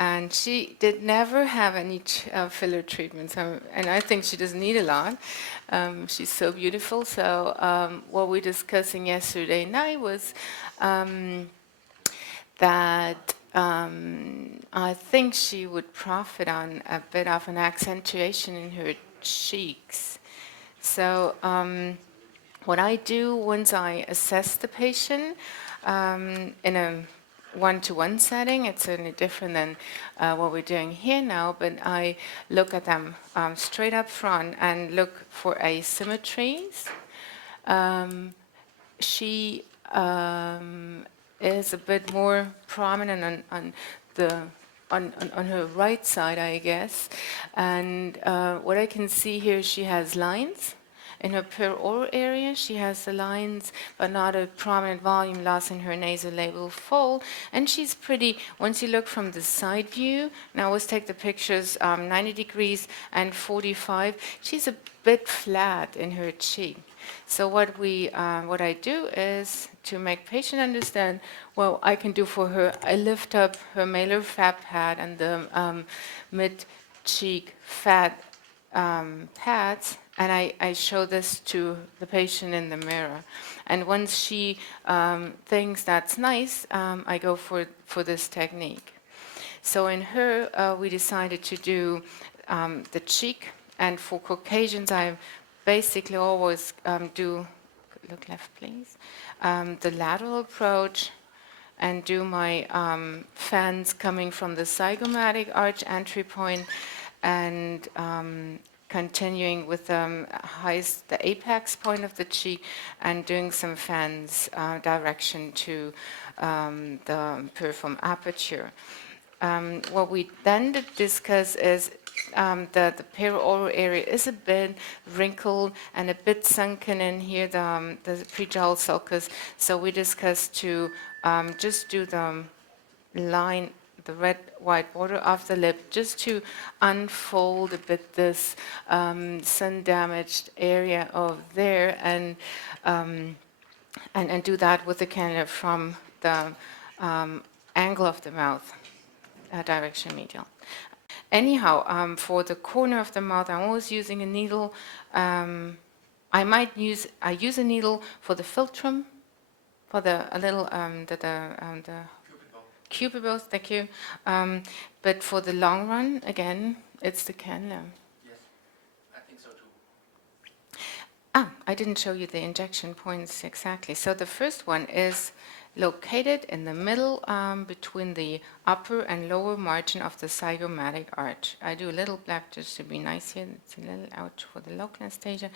And she did never have any filler treatments, and I think she doesn't need a lot. She's so beautiful. So what we discussing yesterday night was that I think she would profit on a bit of an accentuation in her cheeks. So what I do once I assess the patient in a one-to-one setting, it's certainly different than what we're doing here now, but I look at them straight up front and look for asymmetries. She is a bit more prominent on her right side, I guess. And what I can see here, she has lines. In her peroral area, she has the lines, but not a prominent volume loss in her nasolabial fold. And she's pretty, once you look from the side view, and I always take the pictures 90 degrees and 45, she's a bit flat in her cheek. So what I do is to make patient understand, well, I can do for her, I lift up her malar fat pad and the mid-cheek fat pads, and I show this to the patient in the mirror. And once she thinks that's nice, I go for this technique. So in her, we decided to do the cheek, and for Caucasians, I basically always do, look left please, the lateral approach, and do my fans coming from the zygomatic arch entry point, and continuing with the apex point of the cheek, and doing some fans direction to the piriform aperture. What we then discuss is the perioral area is a bit wrinkled and a bit sunken in here, the prejowl sulcus. So we discussed to just do the line, the red white border of the lip, just to unfold a bit this sun damaged area of there, and do that with the cannula from the angle of the mouth, direction medial. Anyhow, for the corner of the mouth, I'm always using a needle. I use a needle for the philtrum, for the cubicle, thank you. But for the long run, again, it's the cannula. Yes, I think so too. I didn't show you the injection points exactly. So the first one is located in the middle between the upper and lower margin of the zygomatic arch. I do a little black just to be nice here. It's a little out for the local anesthesia.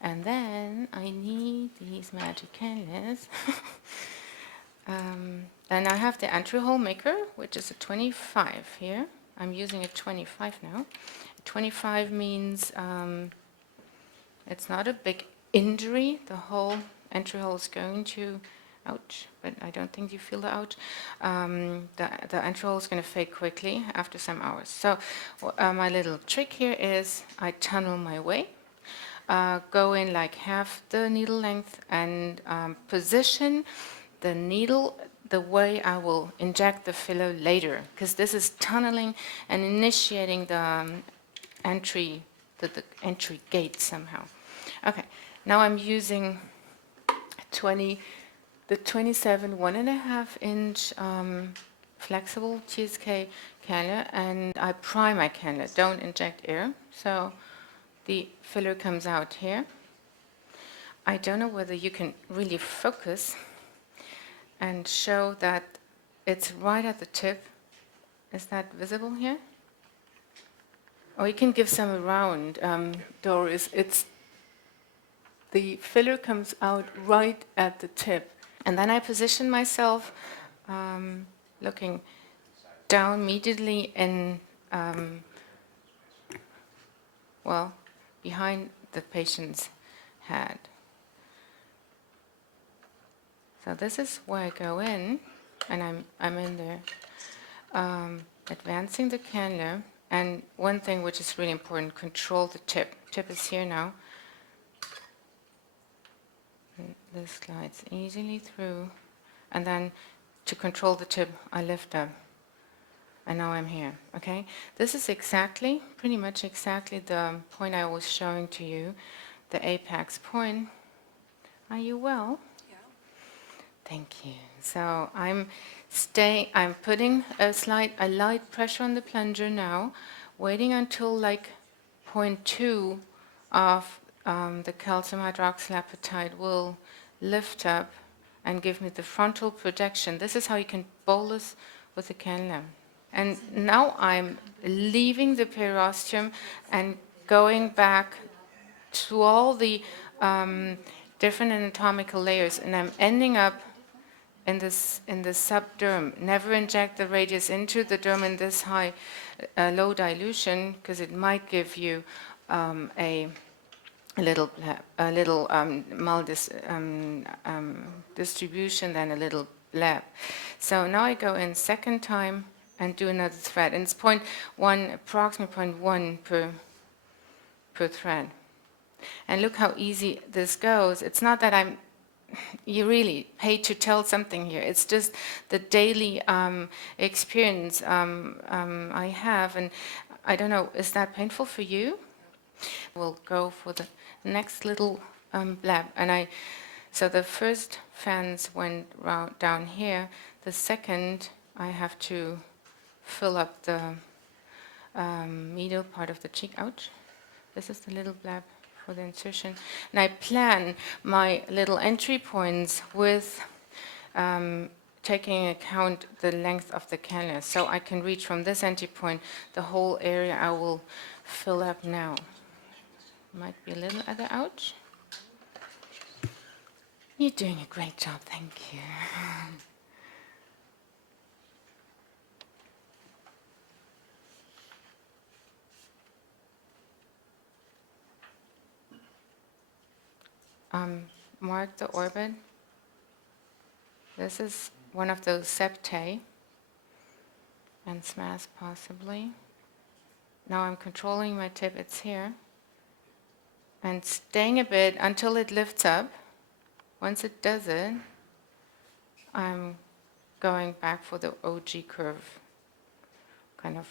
And then I need these magic cannulas. And I have the entry hole maker, which is a 25 here. I'm using a 25 now. 25 means it's not a big injury. The whole entry hole is going to, ouch, but I don't think you feel the ouch. The entry hole is going to fade quickly after some hours. So my little trick here is I tunnel my way, go in like half the needle length, and position the needle the way I will inject the filler later, because this is tunneling and initiating the entry, the entry gate somehow. Okay, now I'm using the 27 1.5 inch flexible TSK cannula, and I prime my cannula, don't inject air, so the filler comes out here. I don't know whether you can really focus and show that it's right at the tip. Is that visible here? Or you can give some around, Doris. It's the filler comes out right at the tip. And then I position myself looking down immediately in, well, behind the patient's head. So this is where I go in, and I'm in there, advancing the cannula. And one thing which is really important, control the tip. Tip is here now. And this slides easily through. And then to control the tip, I lift up and now I'm here, okay? This is exactly, pretty much exactly the point I was showing to you, the apex point. Are you well? Yeah. Thank you. So I'm putting a light pressure on the plunger now, waiting until like 0.2 of the calcium hydroxyapatite will lift up and give me the frontal projection. This is how you can bolus with the cannula. And now I'm leaving the periosteum and going back to all the different anatomical layers, and I'm ending up in the subderm. Never inject the radius into the derm in this low dilution, because it might give you a little distribution, then a little bleb. So now I go in second time and do another thread, and it's approximately 0.1 per thread. And look how easy this goes. It's not that you really paid to tell something here. It's just the daily experience I have. And I don't know, is that painful for you? We'll go for the next little blab. So the first fans went down here. The second, I have to fill up the medial part of the cheek. Ouch. This is the little blab for the insertion. And I plan my little entry points with taking into account the length of the cannula. So I can reach from this entry point the whole area I will fill up now. Might be a little other ouch. You're doing a great job, thank you. Mark the orbit. This is one of those septae, and SMAS possibly. Now I'm controlling my tip, it's here, and staying a bit until it lifts up. Once it does it, I'm going back for the OG curve, kind of,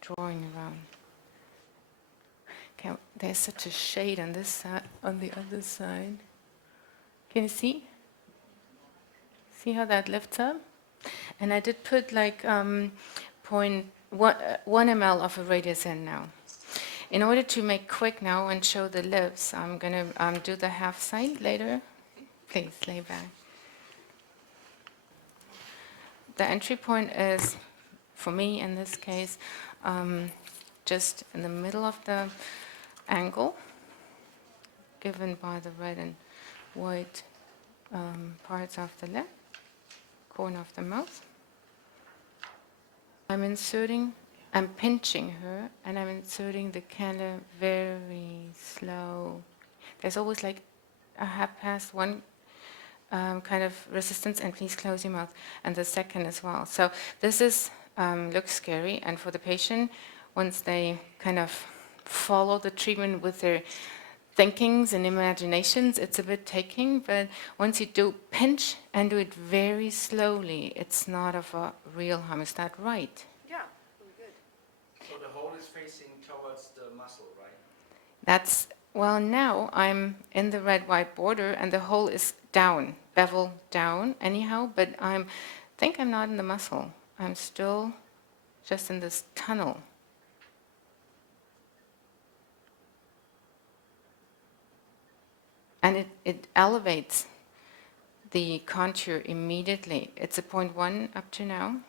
drawing around. Okay, there's such a shade on this side, on the other side. Can you see? See how that lifts up? And I did put like 0.1 ml of a radius in now. In order to make quick now and show the lips, I'm going to do the half side later. Please lay back. The entry point is, for me in this case, just in the middle of the angle given by the red and white parts of the lip, corner of the mouth. I'm pinching her, and I'm inserting the cannula very slow. There's always like a half past one kind of resistance, and please close your mouth, and the second as well. So this looks scary, and for the patient, once they kind of follow the treatment with their thinkings and imaginations, it's a bit taking, but once you do pinch and do it very slowly, it's not of a real harm. Is that right? Yeah, really good. So the hole is facing towards the muscle, right? Well, now I'm in the red-white border, and the hole is down, bevel down anyhow, but I think I'm not in the muscle. I'm still just in this tunnel. And it elevates the contour immediately. It's a 0.1 up to now.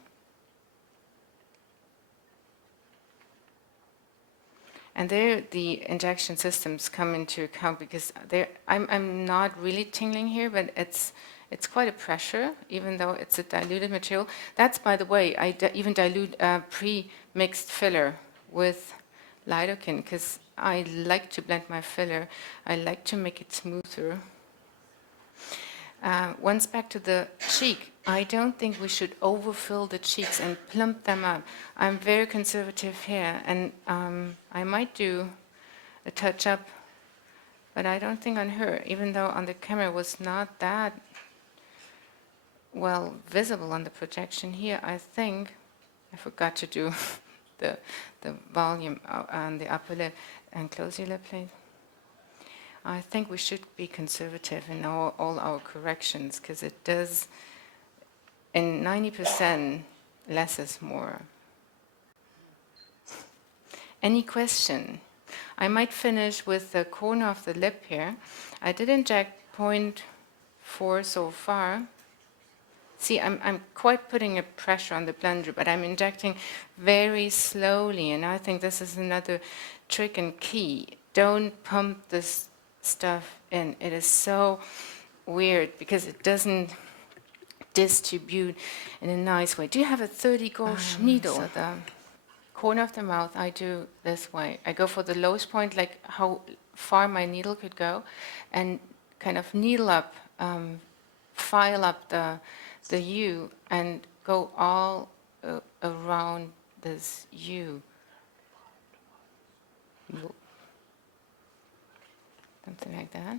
And there the injection systems come into account, because I'm not really tingling here, but it's quite a pressure, even though it's a diluted material. That's, by the way, I even dilute pre-mixed filler with lidocaine, because I like to blend my filler. I like to make it smoother. Once back to the cheek, I don't think we should overfill the cheeks and plump them up. I'm very conservative here, and I might do a touch-up, but I don't think on her, even though on the camera it was not that well visible on the projection here. I think I forgot to do the volume on the upper lip, and close your lip, please. I think we should be conservative in all our corrections, because it does, in 90%, less is more. Any question? I might finish with the corner of the lip here. I did inject 0.4 so far. See, I'm quite putting a pressure on the blender, but I'm injecting very slowly, and I think this is another trick and key. Don't pump this stuff in. It is so weird because it doesn't distribute in a nice way. Do you have a 30 gauge needle? So the corner of the mouth, I do this way. I go for the lowest point, like how far my needle could go, and kind of needle up, file up the U and go all around this U. Something like that.